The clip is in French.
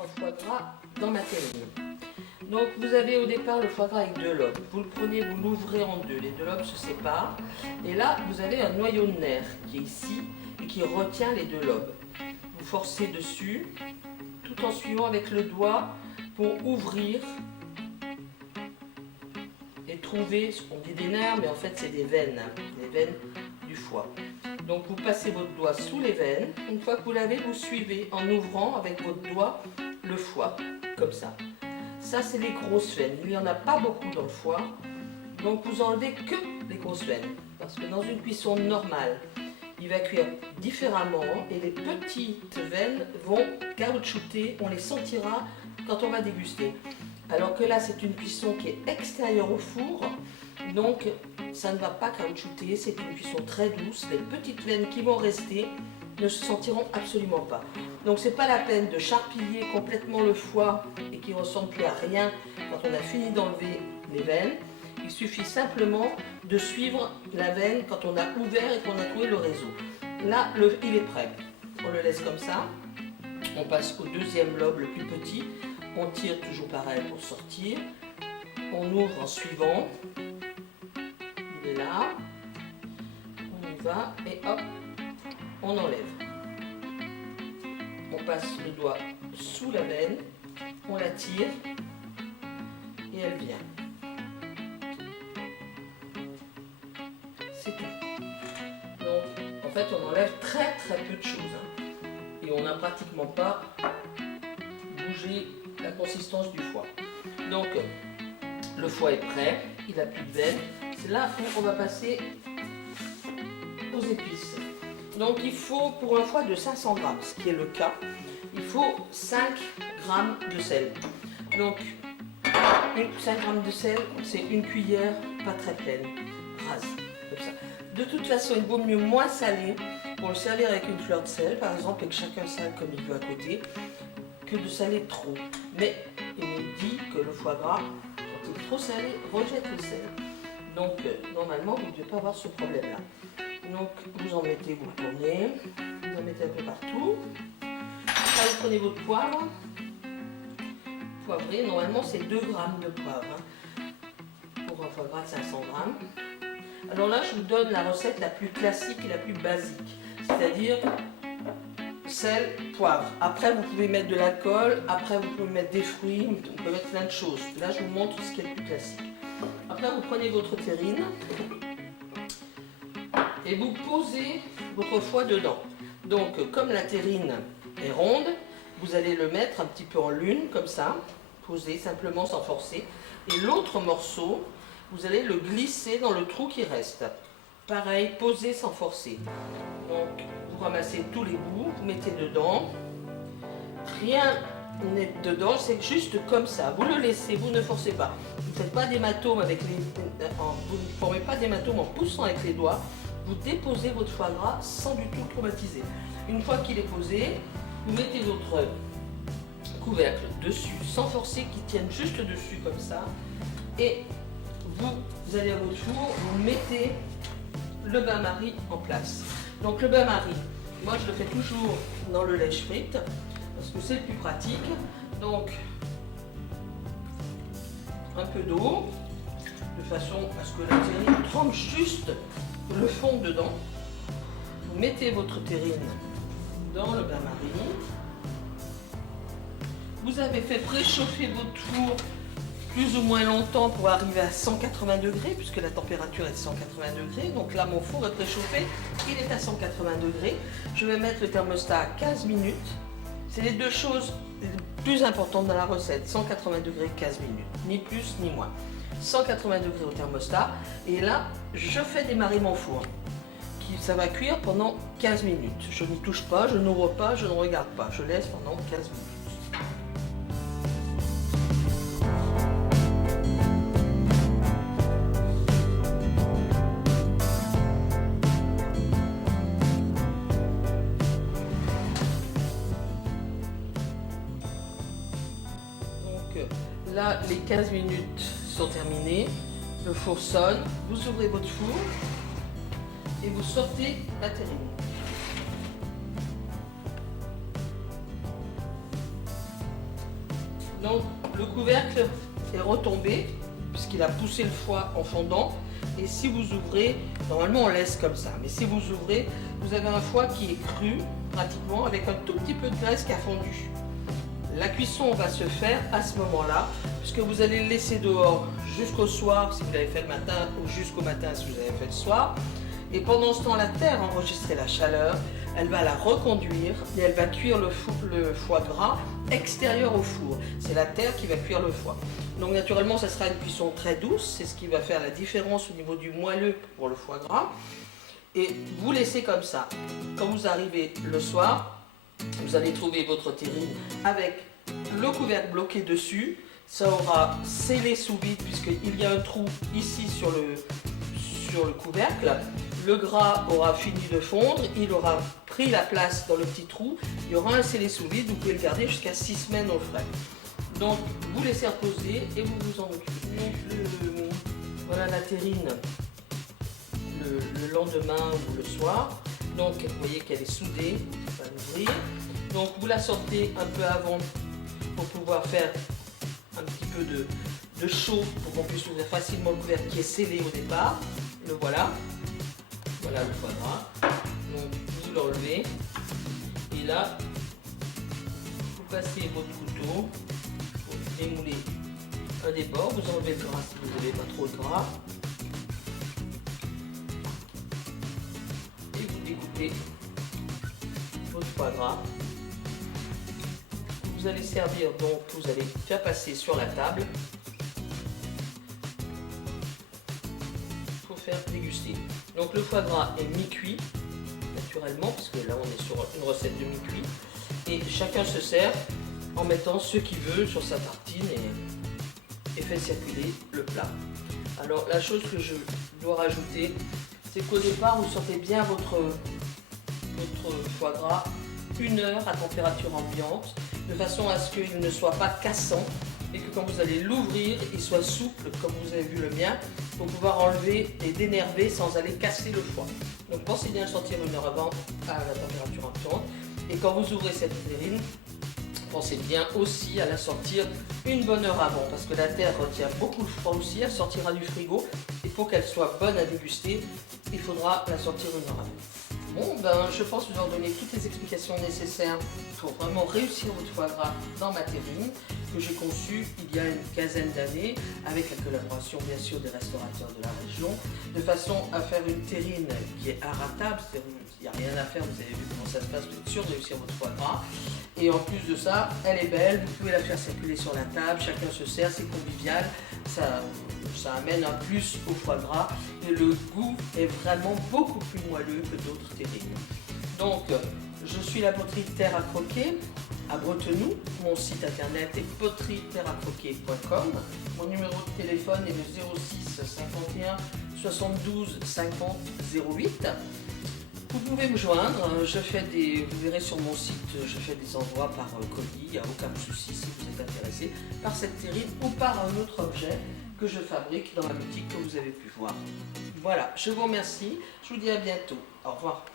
votre foie gras dans ma terrine. Donc vous avez au départ le foie gras avec deux lobes. Vous le prenez, vous l'ouvrez en deux. Les deux lobes se séparent. Et là, vous avez un noyau de nerf qui est ici et qui retient les deux lobes. Vous forcez dessus, tout en suivant avec le doigt pour ouvrir et trouver, on dit des nerfs, mais en fait c'est des veines du foie. Donc vous passez votre doigt sous les veines. Une fois que vous l'avez, vous suivez en ouvrant avec votre doigt le foie, comme ça. Ça, c'est les grosses veines. Il n'y en a pas beaucoup dans le foie. Donc, vous enlevez que les grosses veines. Parce que dans une cuisson normale, il va cuire différemment. Et les petites veines vont caoutchouter. On les sentira quand on va déguster. Alors que là, c'est une cuisson qui est extérieure au four. Donc, ça ne va pas caoutchouter. C'est une cuisson très douce. Les petites veines qui vont rester ne se sentiront absolument pas. Donc c'est pas la peine de charpiller complètement le foie et qu'il ne ressemble plus à rien quand on a fini d'enlever les veines. Il suffit simplement de suivre la veine quand on a ouvert et qu'on a trouvé le réseau. Là, il est prêt. On le laisse comme ça. On passe au deuxième lobe, le plus petit. On tire toujours pareil pour sortir. On ouvre en suivant. Il est là. On y va et hop, on enlève. On passe le doigt sous la veine, on la tire et elle vient. C'est tout. Donc, en fait, on enlève très peu de choses. Et on n'a pratiquement pas bougé la consistance du foie. Donc, le foie est prêt, il n'a plus de veine. C'est là où on va passer aux épices. Donc il faut, pour un foie de 500 grammes, ce qui est le cas, il faut 5 grammes de sel. Donc 5 grammes de sel, c'est une cuillère pas très pleine, rase, comme ça. De toute façon, il vaut mieux moins salé pour le servir avec une fleur de sel, par exemple, et que chacun sale comme il veut à côté, que de saler trop. Mais il nous dit que le foie gras, quand il est trop salé, rejette le sel. Donc normalement, vous ne devez pas avoir ce problème-là. Donc vous en mettez, vous le tournez, vous en mettez un peu partout. Là, vous prenez votre poivre, poivré, normalement c'est 2 grammes de poivre pour un foie gras de 500 grammes. Alors là, je vous donne la recette la plus classique et la plus basique, c'est-à-dire sel, poivre. Après, vous pouvez mettre de l'alcool, après vous pouvez mettre des fruits, on peut mettre plein de choses. Là, je vous montre ce qui est le plus classique. Après, vous prenez votre terrine et vous posez votre foie dedans. Donc, comme la terrine est ronde, vous allez le mettre un petit peu en lune, comme ça, posé simplement sans forcer. Et l'autre morceau, vous allez le glisser dans le trou qui reste. Pareil, posé sans forcer. Donc, vous ramassez tous les bouts, vous mettez dedans. Rien n'est dedans, c'est juste comme ça. Vous le laissez, vous ne forcez pas. Vous ne faites pas d'hématome avec les... Vous ne formez pas d'hématome en poussant avec les doigts. Vous déposez votre foie gras sans du tout traumatiser. Une fois qu'il est posé, vous mettez votre couvercle dessus, sans forcer, qui tienne juste dessus comme ça. Et vous allez à votre four, vous mettez le bain-marie en place. Donc le bain-marie, moi je le fais toujours dans le lèche frite, parce que c'est le plus pratique. Donc un peu d'eau, de façon à ce que la terrine trempe juste le fond dedans. Vous mettez votre terrine dans le bain-marie. Vous avez fait préchauffer votre four plus ou moins longtemps pour arriver à 180 degrés, puisque la température est de 180 degrés. Donc là, mon four est préchauffé, il est à 180 degrés. Je vais mettre le thermostat à 15 minutes. C'est les deux choses les plus importantes dans la recette, 180 degrés, 15 minutes, ni plus ni moins. 180 degrés au thermostat, et là, je fais démarrer mon four. Ça va cuire pendant 15 minutes. Je n'y touche pas, je n'ouvre pas, je ne regarde pas. Je laisse pendant 15 minutes. Là, les 15 minutes sont terminées, le four sonne, vous ouvrez votre four et vous sortez la terrine. Donc le couvercle est retombé puisqu'il a poussé le foie en fondant. Et si vous ouvrez, normalement on laisse comme ça, mais si vous ouvrez, vous avez un foie qui est cru pratiquement avec un tout petit peu de graisse qui a fondu. La cuisson va se faire à ce moment-là, puisque vous allez le laisser dehors jusqu'au soir si vous l'avez fait le matin ou jusqu'au matin si vous l'avez fait le soir. Et pendant ce temps, la terre enregistrer la chaleur, elle va la reconduire et elle va cuire le foie gras extérieur au four. C'est la terre qui va cuire le foie. Donc naturellement, ça sera une cuisson très douce, c'est ce qui va faire la différence au niveau du moelleux pour le foie gras. Et vous laissez comme ça. Quand vous arrivez le soir, vous allez trouver votre terrine avec le couvercle bloqué dessus. Ça aura scellé sous vide puisqu'il y a un trou ici sur le couvercle. Le gras aura fini de fondre, il aura pris la place dans le petit trou. Il y aura un scellé sous vide, vous pouvez le garder jusqu'à 6 semaines au frais. Donc vous laissez reposer et vous vous en occupez. Donc voilà la terrine le lendemain ou le soir. Donc vous voyez qu'elle est soudée, on va l'ouvrir. Donc vous la sortez un peu avant pour pouvoir faire un petit peu de chaud pour qu'on puisse ouvrir facilement le couvercle qui est scellé au départ. Le voilà. Voilà le foie gras. Donc vous l'enlevez. Et là, vous passez votre couteau pour démouler un des bords. Vous enlevez le gras si vous n'avez pas trop de gras. Et vous découpez votre foie gras. Vous allez servir, donc vous allez faire passer sur la table. Pour faire déguster. Donc le foie gras est mi-cuit, naturellement, parce que là on est sur une recette de mi-cuit. Et chacun se sert en mettant ce qu'il veut sur sa tartine et fait circuler le plat. Alors la chose que je dois rajouter, c'est qu'au départ vous sortez bien votre foie gras 1 heure à température ambiante, de façon à ce qu'il ne soit pas cassant et que quand vous allez l'ouvrir, il soit souple comme vous avez vu le mien, pour pouvoir enlever et dénerver sans aller casser le foie. Donc pensez bien à le sortir 1 heure avant à la température ambiante. Et quand vous ouvrez cette terrine, pensez bien aussi à la sortir 1 bonne heure avant, parce que la terre retient beaucoup le froid aussi, elle sortira du frigo, et pour qu'elle soit bonne à déguster, il faudra la sortir 1 heure avant. Bon, ben, je pense vous avoir donné toutes les explications nécessaires pour vraiment réussir votre foie gras dans ma terrine, que j'ai conçue il y a une quinzaine d'années, avec la collaboration bien sûr des restaurateurs de la région, de façon à faire une terrine qui est inratable, il n'y a rien à faire, vous avez vu comment ça se passe, vous êtes sûr de réussir votre foie gras. Et en plus de ça, elle est belle, vous pouvez la faire circuler sur la table, chacun se sert, c'est convivial, ça amène un plus au foie gras et le goût est vraiment beaucoup plus moelleux que d'autres terrines. Donc, je suis la poterie Terre à Croquer à Bretenoux, mon site internet est poterieterreacroquer.com, mon numéro de téléphone est le 06 51 72 50 08. Vous pouvez me joindre, vous verrez sur mon site, je fais des envois par colis, il n'y a aucun souci si vous êtes intéressé par cette terrine ou par un autre objet que je fabrique dans ma boutique que vous avez pu voir. Voilà, je vous remercie, je vous dis à bientôt, au revoir.